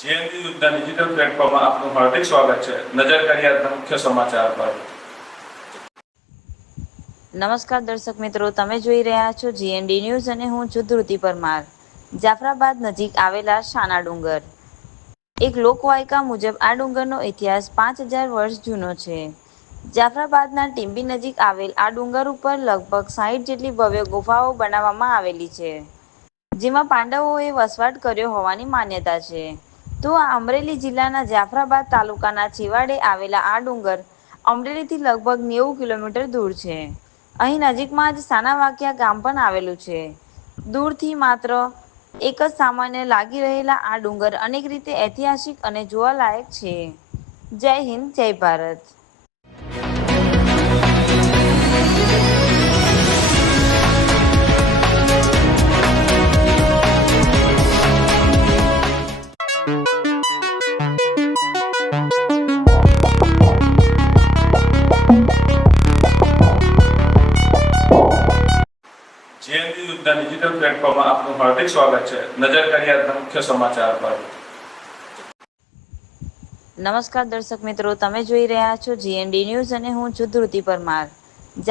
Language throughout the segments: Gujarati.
જીએનજી યુદ્ધના ડિજિટલ પ્લેટફોર્મમાં આપનું હાર્દિક સ્વાગત છે નજર કરીએ આજના મુખ્ય સમાચાર પર નમસ્કાર દર્શક મિત્રો તમે જોઈ રહ્યા છો જીએનડી ન્યૂઝ અને હું છું ધ્રુતિ પરમાર જાફરાબાદ નજીક આવેલા શાના ડુંગર એક લોકવાયકા મુજબ આ ડુંગરનો ઇતિહાસ પાંચ હજાર વર્ષ જૂનો છે જાફરાબાદના ટીમ્બી નજીક આવેલ આ ડુંગર ઉપર લગભગ સાહીઠ જેટલી ભવ્ય ગુફાઓ બનાવવામાં આવેલી છે જેમાં પાંડવોએ વસવાટ કર્યો હોવાની માન્યતા છે તો આ અમરેલી જિલ્લાના જાફરાબાદ તાલુકાના છેવાડે આવેલા આ ડુંગર અમરેલીથી લગભગ નેવું કિલોમીટર દૂર છે અહીં નજીકમાં જ સાનાવાકિયા ગામ પણ આવેલું છે દૂરથી માત્ર એક જ સામાન્ય લાગી રહેલા આ ડુંગર અનેક રીતે ઐતિહાસિક અને જોવાલાયક છે જય હિન્દ જય ભારત જીએનજી યુદ્ધના ડિજિટલ પ્લેટફોર્મમાં આપનું હાર્દિક સ્વાગત છે નજર કરીએ આજના મુખ્ય સમાચાર પર નમસ્કાર દર્શક મિત્રો તમે જોઈ રહ્યા છો જીએનડી ન્યૂઝ અને હું છું ધ્રુતિ પરમાર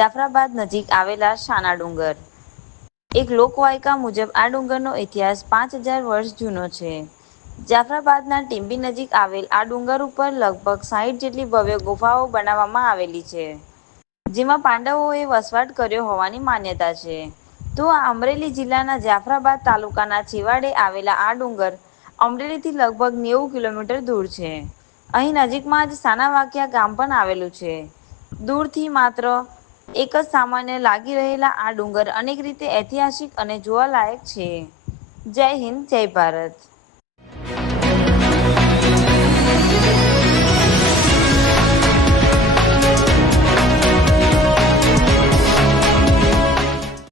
જાફરાબાદ નજીક આવેલા શાના ડુંગર એક લોકવાયકા મુજબ આ ડુંગરનો ઇતિહાસ પાંચ હજાર વર્ષ જૂનો છે જાફરાબાદના ટીમ્બી નજીક આવેલ આ ડુંગર ઉપર લગભગ સાહીઠ જેટલી ભવ્ય ગુફાઓ બનાવવામાં આવેલી છે જેમાં પાંડવોએ વસવાટ કર્યો હોવાની માન્યતા છે તો આ અમરેલી જિલ્લાના જાફરાબાદ તાલુકાના છેવાડે આવેલા આ ડુંગર અમરેલીથી લગભગ નેવું કિલોમીટર દૂર છે અહીં નજીકમાં જ સાનાવાકિયા ગામ પણ આવેલું છે દૂરથી માત્ર એક જ સામાન્ય લાગી રહેલા આ ડુંગર અનેક રીતે ઐતિહાસિક અને જોવાલાયક છે જય હિન્દ જય ભારત